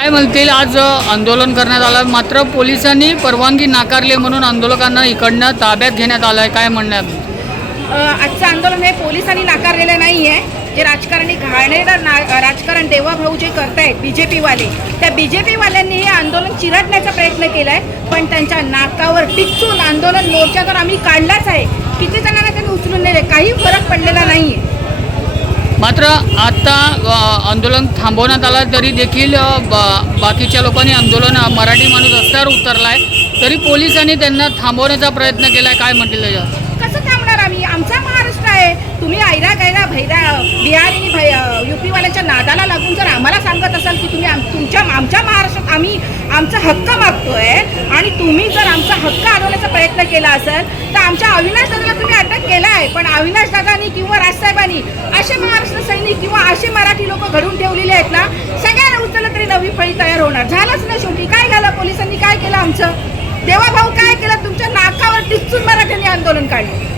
काय म्हणतील? आज आंदोलन करण्यात आलं, मात्र पोलिसांनी परवानगी नाकारली म्हणून आंदोलकांना इकडनं ताब्यात घेण्यात आलं आहे. काय म्हणण्यात? आजचं आंदोलन हे पोलिसांनी नाकारलेलं नाही आहे. जे राजकारणी घाणेरडं राजकारण देवाभाऊ जे करतायत BJP-वाले, त्या BJP-वाल्यांनी हे आंदोलन चिरडण्याचा प्रयत्न केला आहे. पण त्यांच्या नाकावर टिच्चून आंदोलन मोर्चा तर आम्ही काढलाच आहे. किती जणांना त्यांनी उचलून नेले, काही फरक पडलेला नाही आहे. मात्र आता आंदोलन थांबवण्यात आलं तरी देखील बाकीच्या लोकांनी आंदोलन मराठी माणूस रस्त्यावर उतरला आहे, तरी पोलिसांनी त्यांना थांबवण्याचा प्रयत्न केला आहे. काय म्हणतील त्याच्यात? कसं थांबणार आम्ही? आमचा महाराष्ट्र आहे. तुम्ही ऐरा गैरा बिहारी UP-वाल्यांच्या नादाला लागून जर आम्हाला सांगत असाल की तुम्ही आमच्या महाराष्ट्रात आम्ही आमचा हक्क मागतोय आणि तुम्ही जर आमचा हक्क अडवण्याचा प्रयत्न केला असेल तर आमच्या अविनाश दादाला तुम्ही अटक केला आहे. पण अविनाश दादांनी किंवा राजसाहेबांनी असे महाराष्ट्र सैनिक किंवा असे मराठी लोक घडून ठेवलेले आहेत ना, सगळ्यांना उचललं तरी नवी फळी तयार होणार. झालंच ना शेवटी. काय झालं? पोलिसांनी काय केलं? आमचं देवाभाऊ काय केलं? तुमच्या नाकावर टिच्चून मराठ्यांनी आंदोलन काढलं.